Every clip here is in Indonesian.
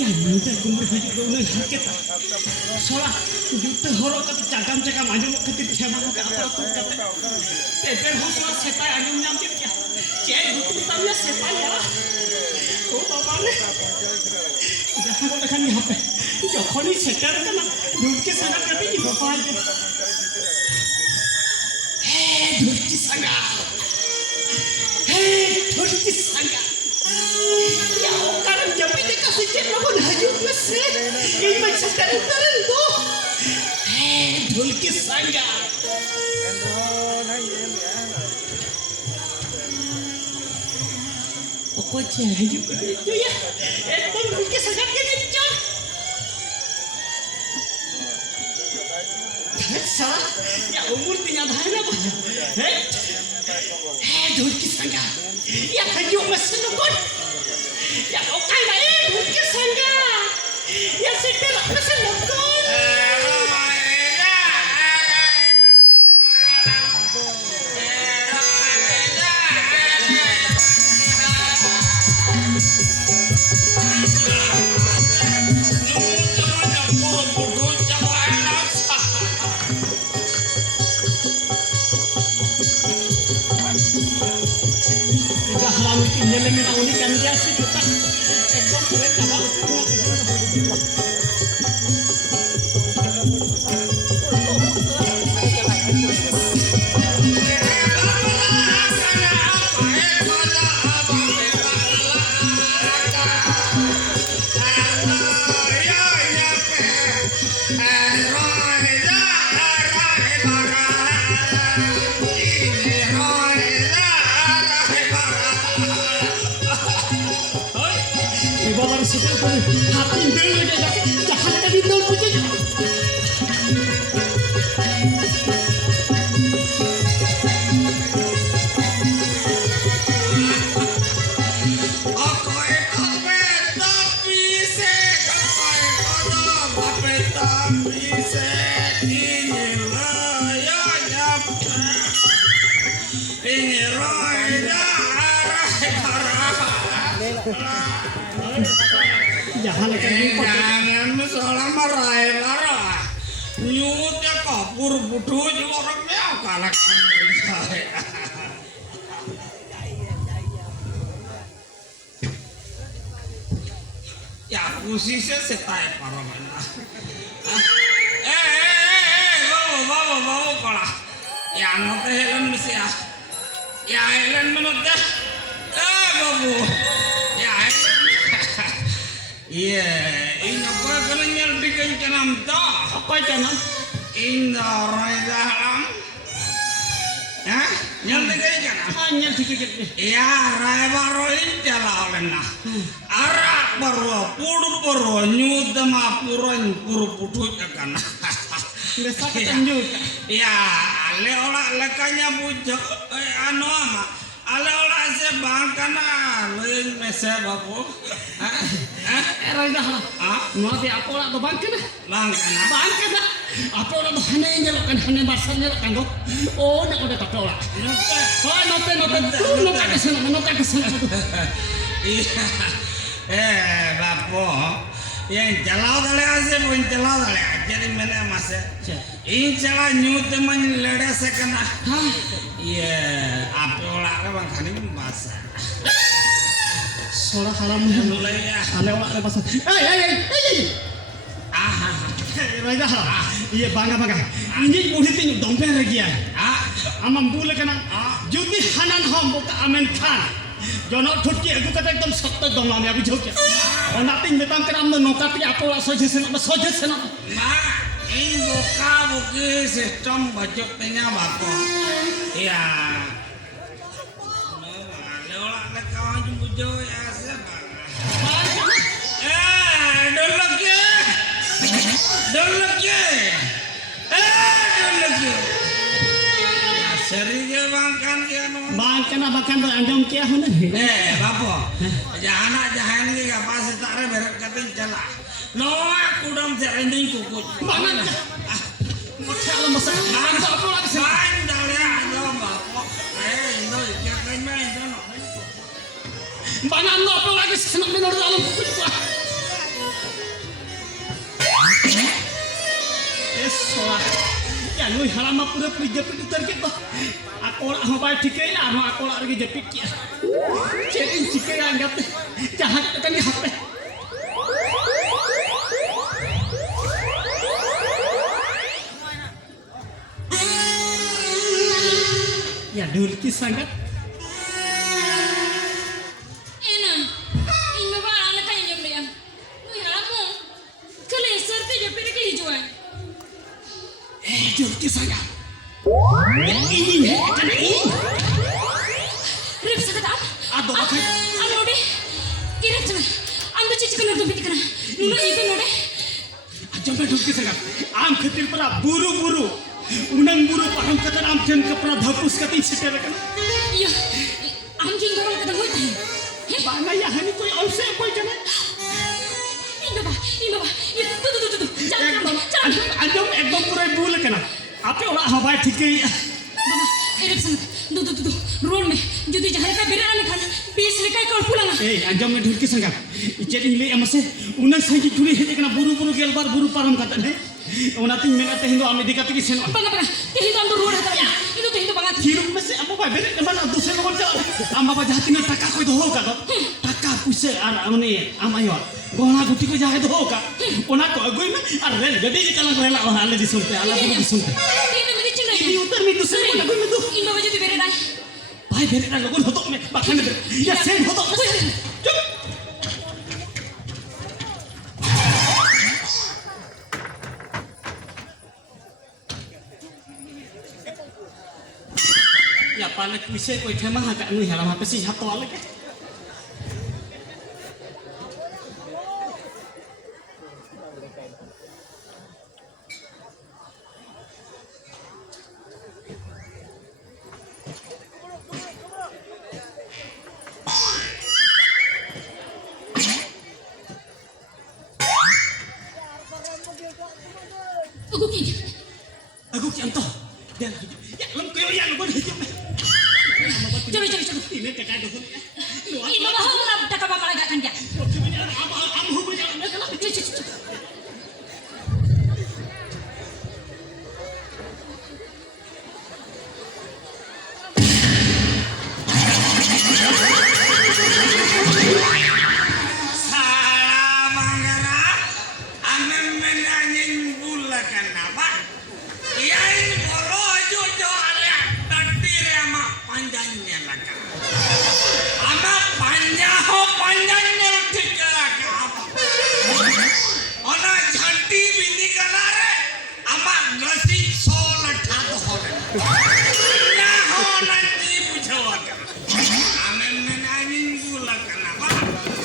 Ya minta kumur hidup dulu sakit. Soalnya juta horok kata cakam aja mau ketik tema ke apa kata. Teper hosla setai aja nyampe ya. Cek butuh tamnya setai ya. Oh bapak nih. Jangan kau tekan di HP. Jauh nih setai kan duduk sangat kata di bapak aja. Duduk sangat. Duduk sangat. Ya orang jamnya kasih cek lawan hajur mesir. Ini macam sekarang tu. Dulki sangga. Pokok cek juga itu ya. Dulki sangga kencang. Salah. Ya umur tinggal mana banyak. Dulki sangga. Ya hajur mesir nukon. Ya okay ba dulki sangga. Ya setel mesir nukon. Nyelemin unikan dia sih kita ekor kulit kabel hati dulu jangan ada di dalam punya jangan masalah marahin lah nyutnya kabur bodoh juga orangnya kalah saya ya aku sih setai para mana bawa kalah ya nanti Helen mesti ya Helen menurut babu ya iya, ini apa kena nyeldikan canam tak? apa canam? Indah dalam, ya nyeldikan canam. Hanya dikit. Ya, rai baru ini jalan lah. Arak baru, puru nyudama puru putu kan. Biasa ketanjuk. Ya, leola lekanya bujak, anu ama. Ala se bangkana loin mese babu Era dah mau di apa lah tu bangkana apa orang tu hane nyelokkan hane basah nyelokkan tu oh nak udah tak olah note kesana iya babu yang jalau dale ase pun jalau dale jadi mana masa ini jalan nyut teman lada sekena iya apa olah ke bang kani bahasa soalnya haram mulai ya hane olah ke basah Raja iya bangga ini murid ini dompet lagi ya amam boleh kena jadi hanan hom buka amen khan Jono thutki aku kata ekdom sotto donglam ya bijok ya. Onating betam kenam no nokati apo la soje sena. Ma, ini buki sistem bajok tenya bako. Iya. Lola nak kawan jumbo ya se. Dol lagi. Serinya bangkan dia no. Bangkan beranjong kia hune. Bapo. Jahan ni apa setara berak katin jala. No aku dam terending kuku. Mana? Macam apa masa? Mana apa lagi sih? Main dah aja bapo. Indo ikan main no. Mana apa lagi senang menurut dalam kuku. Sola ya nuy halama pura-pura japit utar gitu aku orang hamba dikai lah aku orang lagi japit ya jadi jika yang anggap jahat kan di HP ya dulu sangat Jurki saya. Ini kan ini. Rep sakit apa? Aduh, pakai. Anu deh. Kira cuma. Anda cici kan udah bikin kana. Nuna itu node. Jampai jurki saya. Am ketil pera buru-buru. Unang buru paham kata am jen ke pera dhapus katin setel kan. Iya. Am jen dorong kata gue tadi. Bana ya hani koi am se koi kana. Ini bapak. Ya tuh. Jangan. Anjam ekdom pura bulu kana. Apa orang hamba dikai. Bapak, rep sakit. Tuh. Roll में जो तुझे जहाँ का बेरा आने खाना 20 लेकर कॉल पुलांगा anjam में ढूंढ के संगा इचेरी मिले हमसे उन्हें सही चुरी है लेकिन buru-buru gelbar buru param kata nih unating menate Hindu Amerika tiki sen bangga teh Hindu amdo road hata itu teh Hindu banget hirup mese apa bae bere teman adu sen lo jalan amba ba jahatina taka koi doho ka taka puse ar amne amayo gola guti ko jahe doho ka ona ko agoi me ar rel gadi ki kalang rela ala di sunte ala buru di sunte ini meri cina ini utar mi dusre ko agoi me du ini bawa jadi bere dai bae bere na logon hotok me bakhan bere ya sen hotok chup ya panek wise koi thema ha ka nu halam ha pesi ha to lagi aku contoh dan ya lem koyo ya lu hidup coba ini kakak dohon ini bawa hong tak apa lagi kan dia am hubu jalan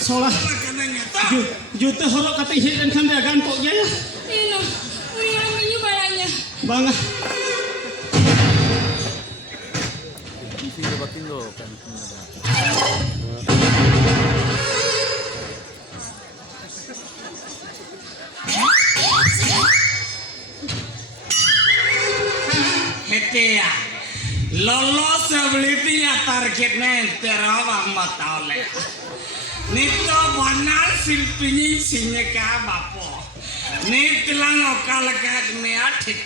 solah juta horok kata isi dan kan dagan kok ya ini orang menyu barangnya bangga hete ya lolos ability-nya targetnya terlalu amat taule nito benar silpinya isinya kah bapo nih telang okal kah mea ঠিক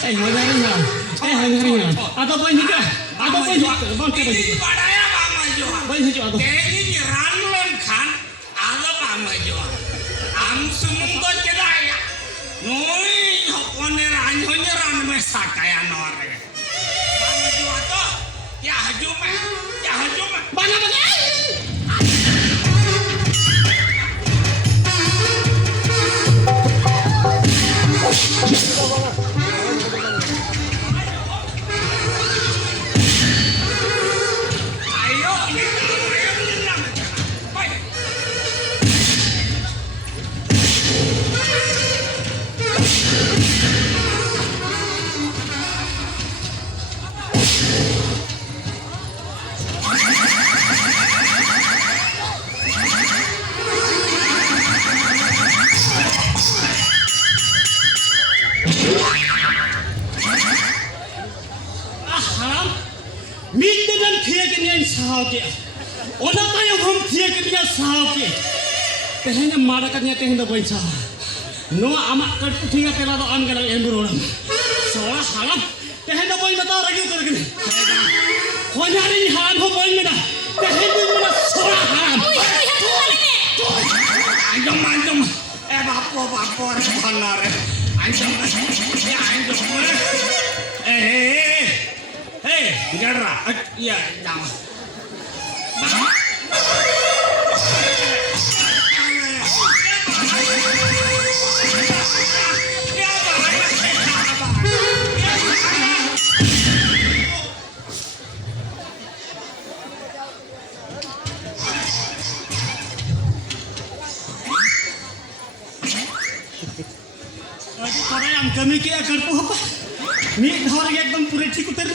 hanya atau banyak juga bangke ini padaya bang ajo banyak juga atau ini ranlon kan ada bang ajo am sumungko kedaya noi hokoner anjonya ran mesa kaya nore bang ajo atau ya haju mah banyak Midden thiek niyan sahake ona tayo hum thiek niya sahake tehnya mara katnya teh da baisa ᱱᱚᱣᱟ ᱟᱢᱟᱜ ᱠᱟᱹᱴᱩ ᱴᱷᱤᱠᱟ ᱛᱮᱞᱟ ᱫᱚ ᱟᱢ ᱜᱮᱞᱟᱝ ᱮᱢ ᱨᱩᱣᱟᱹᱲᱟᱢ ᱥᱚᱲᱟ ᱦᱟᱲᱟᱢ ᱛᱮᱦᱮᱧ ᱫᱚ ᱵᱟᱹᱧ ᱢᱮᱛᱟᱣ ᱨᱟᱹᱜᱤ ᱩᱛᱟᱹᱨ ᱠᱟᱹᱱᱟᱹᱧ ᱦᱚᱧᱦᱟᱨᱤᱧ ᱦᱟᱲᱟᱢ ᱦᱚᱸ ᱵᱟᱹᱧ ᱢᱮᱱᱟ ᱛᱮᱦᱮᱧ ᱫᱚᱧ ᱢᱮᱱᱟ ᱥᱚᱲᱟ ᱦᱟᱲᱟᱢ anjom bapo re bhana re anjom hey gadra iya jam kami kaya kartu apa? Ni dhawar ge ekdam pure ठीक उतर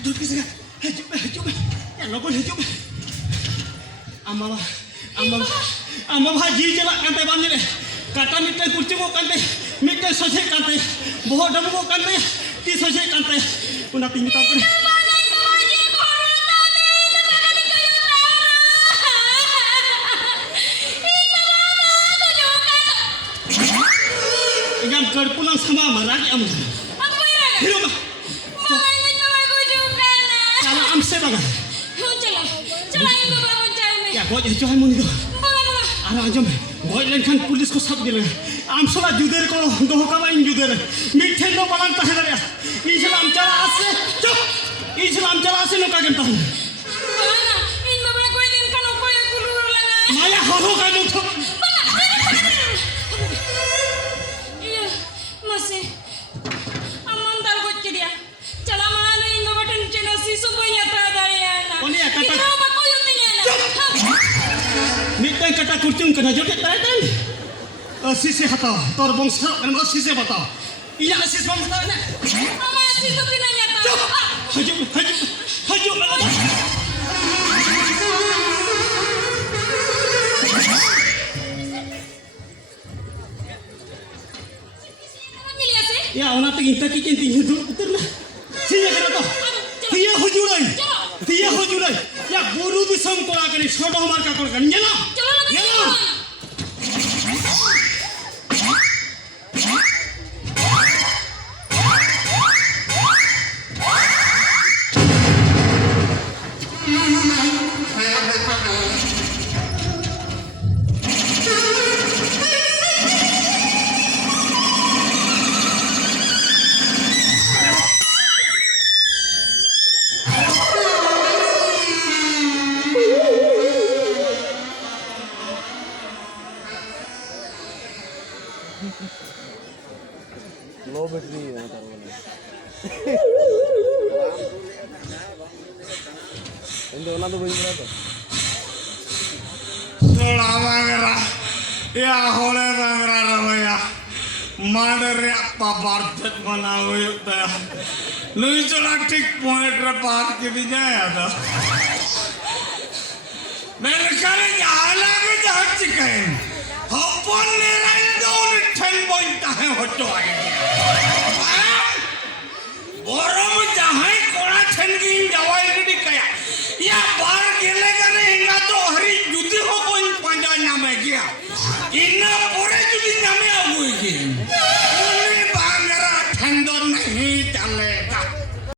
Aduh kisah, hijau, ya logon hijau. Amma bhaji jalak kante bandi le. Kata mitte kurci mo kante, mitte soje kante, boh damu mo kante, ti soje kante. Una tinggi tapi. Ingam kerpulang sama maragi am. Hiru ma. Cala am se baga. Ya goj hijau hai muni do. Ara anjom. Goj lenkan pulis ko sab dilang. Am sola juder ko doho kama in juder. Mithe no balang tahe dare. Islam chala ase. Chup. Islam chala ase no kagem tahe. Bana, in babla koi lenkan ko ya kulur langa. Maya horo ka no. Iya, masih. Aman dal goj ke dia. Chala mana in babla tension si subaya ta dare ana. Oni kata. Ito ba ko yutinya na. Miteng kata kurcung kena joget taytan. Sise hataw, tor bongsa kan ko sise bataw. Iya sis bang hataw na. Ama si subinanya ta. Haju lala. Milih sih. Ya ona te inta ki kinti hidu utar na. Siya kena to. Tiya hujurai. Tiya hujurai. Ya guru disam kora kani choto hamar ka kora kani nyala. Nyala. लो बैटरी है तार वाला इंदे वाला तो वही बना था sola bangera ya hole bangera ramaya madare apa bardet mana hoy ta nui chola tik point re paat ke di jaya tha main kare ala ke jahar chikain hopon ne rai don ten point ta hai hotto age borom jahai kora ten gin jawai di kaya ya bar gele kare inga to hari judi ho panja nyame gya inna pore judi nyame agu gya